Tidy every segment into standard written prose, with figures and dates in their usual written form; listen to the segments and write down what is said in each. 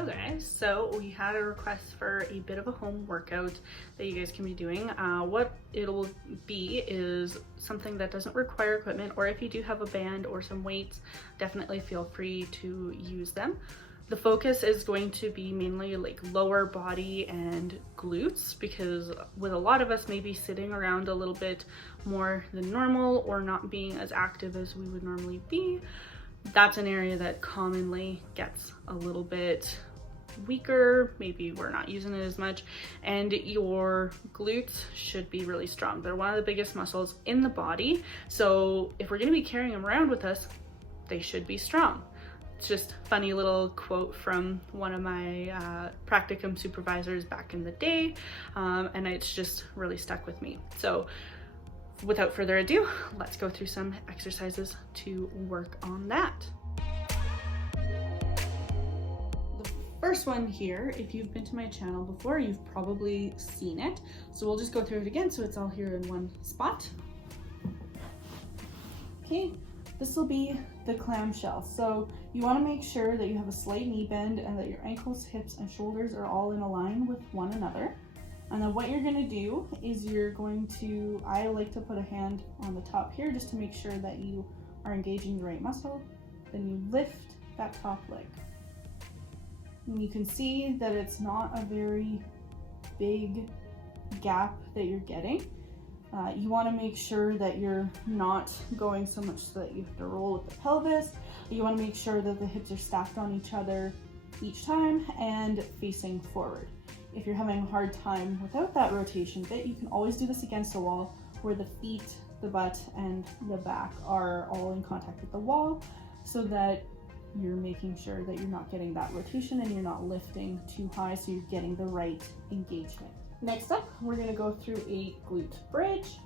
Hello guys, so we had a request for a bit of a home workout that you guys can be doing. What it'll be is something that doesn't require equipment, or if you do have a band or some weights, definitely feel free to use them. The focus is going to be mainly like lower body and glutes, because with a lot of us maybe sitting around a little bit more than normal or not being as active as we would normally be, that's an area that commonly gets a little bit weaker. Maybe we're not using it as much, and your glutes should be really strong. They're one of the biggest muscles in the body, so if we're going to be carrying them around with us, they should be strong. It's just a funny little quote from one of my practicum supervisors back in the day, and it's just really stuck with me. So without further ado, let's go through some exercises to work on that. The first one here, if you've been to my channel before, you've probably seen it. So we'll just go through it again so it's all here in one spot. Okay, this will be the clamshell. So you want to make sure that you have a slight knee bend and that your ankles, hips, and shoulders are all in a line with one another. And then what you're gonna do is you're going to, I like to put a hand on the top here just to make sure that you are engaging the right muscle. Then you lift that top leg. And you can see that it's not a very big gap that you're getting. You wanna make sure that you're not going so much so that you have to roll with the pelvis. You wanna make sure that the hips are stacked on each other each time and facing forward. If you're having a hard time without that rotation bit, you can always do this against the wall where the feet, the butt, and the back are all in contact with the wall, so that you're making sure that you're not getting that rotation and you're not lifting too high, so you're getting the right engagement. Next up, we're gonna go through a glute bridge.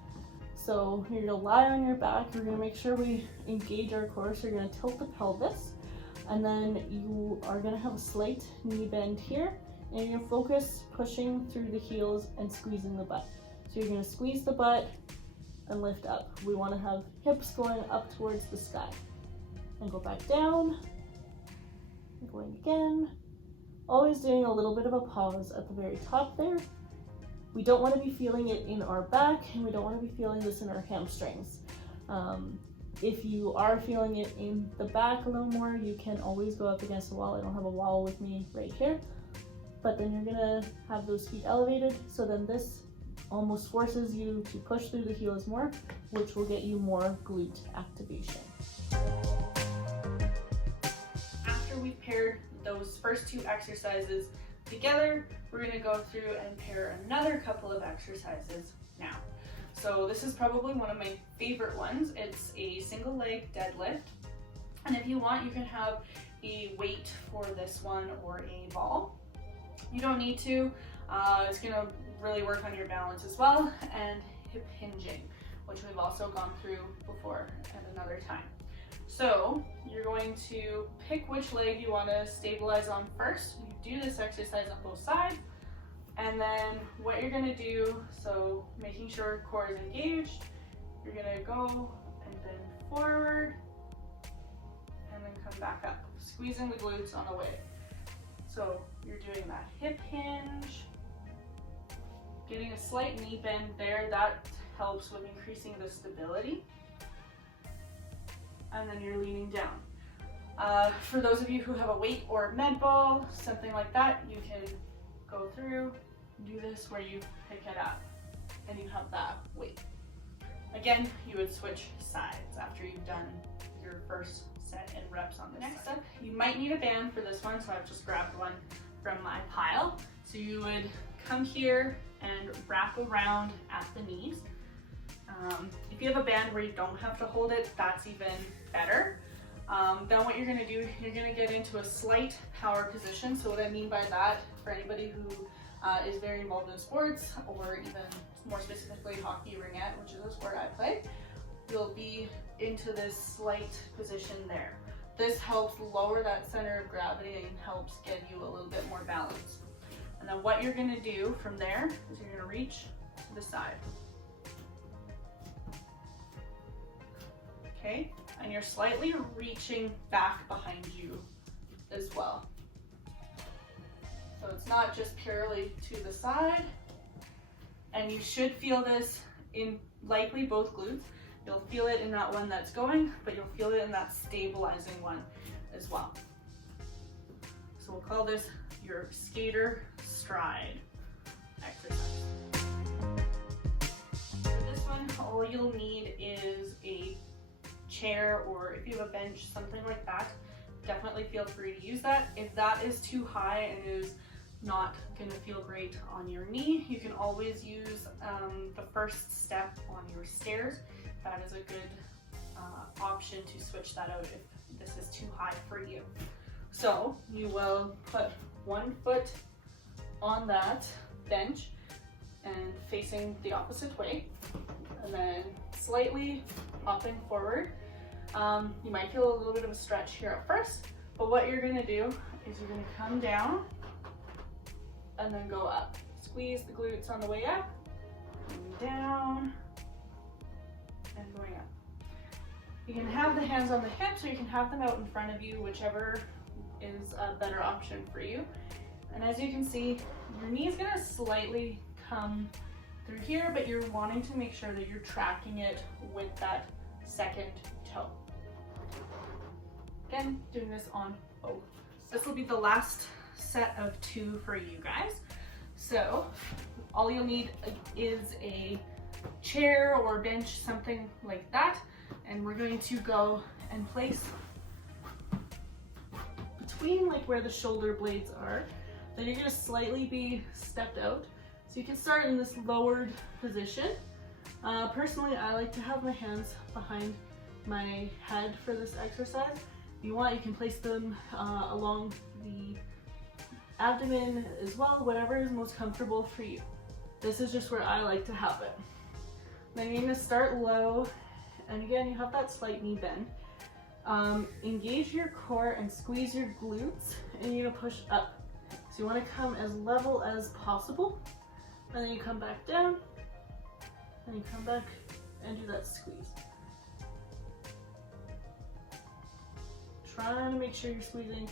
So you're gonna lie on your back. We're gonna make sure we engage our core, so you're gonna tilt the pelvis, and then you are gonna have a slight knee bend here. And you're gonna focus pushing through the heels and squeezing the butt. So you're gonna squeeze the butt and lift up. We wanna have hips going up towards the sky. And go back down, and going again. Always doing a little bit of a pause at the very top there. We don't wanna be feeling it in our back, and we don't wanna be feeling this in our hamstrings. If you are feeling it in the back a little more, you can always go up against the wall. I don't have a wall with me right here. But then you're gonna have those feet elevated, so then this almost forces you to push through the heels more, which will get you more glute activation. After we've paired those first two exercises together, we're gonna go through and pair another couple of exercises now. So this is probably one of my favorite ones. It's a single leg deadlift. And if you want, you can have a weight for this one or a ball. You don't need to. It's gonna really work on your balance as well, and hip hinging, which we've also gone through before at another time. So you're going to pick which leg you want to stabilize on first. You do this exercise on both sides, and then what you're gonna do, so making sure core is engaged, you're gonna go and bend forward, and then come back up, squeezing the glutes on the way. So you're doing that hip hinge, getting a slight knee bend there. That helps with increasing the stability. And then you're leaning down. For those of you who have a weight or a med ball, something like that, you can go through, do this where you pick it up and you have that weight. Again, you would switch sides after you've done your first set and reps on this. Next up, you might need a band for this one, so I've just grabbed one from my pile. So you would come here and wrap around at the knees. If you have a band where you don't have to hold it, that's even better. Then what you're gonna do, you're gonna get into a slight power position. So what I mean by that, for anybody who is very involved in sports, or even more specifically hockey ringette, which is a sport I play, you'll be into this slight position there. This helps lower that center of gravity and helps get you a little bit more balance. And then what you're gonna do from there is you're gonna reach to the side. Okay, and you're slightly reaching back behind you as well. So it's not just purely to the side. And you should feel this in likely both glutes. You'll feel it in that one that's going, but you'll feel it in that stabilizing one as well. So we'll call this your skater stride exercise. For this one, all you'll need is a chair, or if you have a bench, something like that. Definitely feel free to use that. If that is too high and is not going to feel great on your knee, you can always use the first step on your stairs. That is a good option to switch that out if this is too high for you. So you will put one foot on that bench and facing the opposite way, and then slightly hopping forward. You might feel a little bit of a stretch here at first, but what you're going to do is you're going to come down and then go up. Squeeze the glutes on the way up, and down, and going up. You can have the hands on the hips, or you can have them out in front of you, whichever is a better option for you. And as you can see, your knee is gonna slightly come through here, but you're wanting to make sure that you're tracking it with that second toe. Again, doing this on both. This will be the last set of 2 for you guys. So all you'll need is a chair or bench, something like that, and we're going to go and place between like where the shoulder blades are. Then you're going to slightly be stepped out, so you can start in this lowered position. Personally, I like to have my hands behind my head for this exercise. If you want, you can place them along the abdomen as well, whatever is most comfortable for you. This is just where I like to have it. Then you're going to start low, and again, you have that slight knee bend. Engage your core and squeeze your glutes, and you're going to push up. So you want to come as level as possible, and then you come back down, and you come back and do that squeeze. Trying to make sure you're squeezing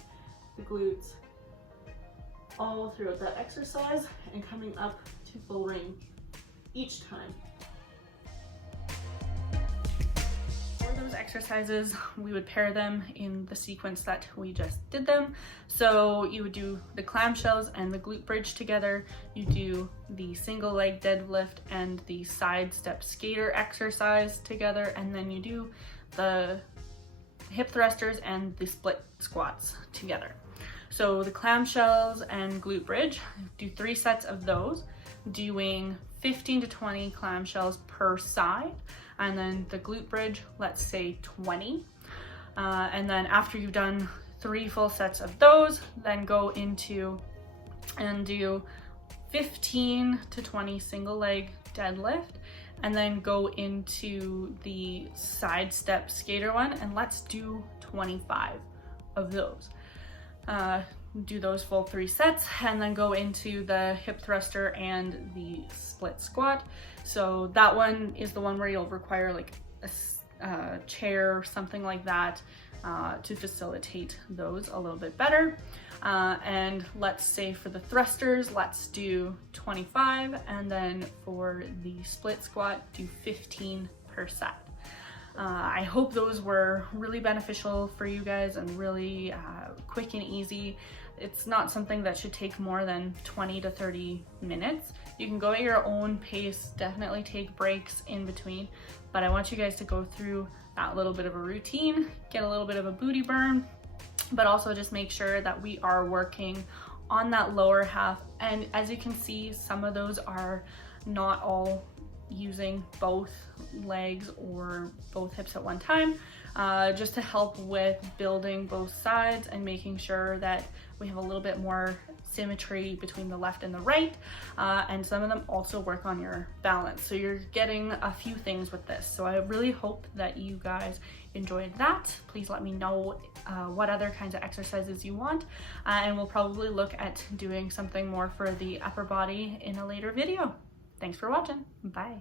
the glutes all throughout that exercise and coming up to full range each time. For those exercises, we would pair them in the sequence that we just did them. So you would do the clamshells and the glute bridge together. You do the single leg deadlift and the side step skater exercise together, and then you do the hip thrusters and the split squats together. So the clamshells and glute bridge, do 3 sets of those, doing 15 to 20 clamshells per side. And then the glute bridge, let's say 20. And then after you've done 3 full sets of those, then go into and do 15 to 20 single leg deadlift, and then go into the side step skater one, and let's do 25 of those. Do those full 3 sets, and then go into the hip thruster and the split squat. So that one is the one where you'll require like a chair or something like that to facilitate those a little bit better. And let's say for the thrusters, let's do 25, and then for the split squat, do 15 per set. I hope those were really beneficial for you guys and really quick and easy. It's not something that should take more than 20 to 30 minutes. You can go at your own pace, definitely take breaks in between, but I want you guys to go through that little bit of a routine, get a little bit of a booty burn, but also just make sure that we are working on that lower half. And as you can see, some of those are not all using both legs or both hips at one time, just to help with building both sides and making sure that we have a little bit more symmetry between the left and the right. And some of them also work on your balance. So you're getting a few things with this. So I really hope that you guys enjoyed that. Please let me know what other kinds of exercises you want. And we'll probably look at doing something more for the upper body in a later video. Thanks for watching. Bye.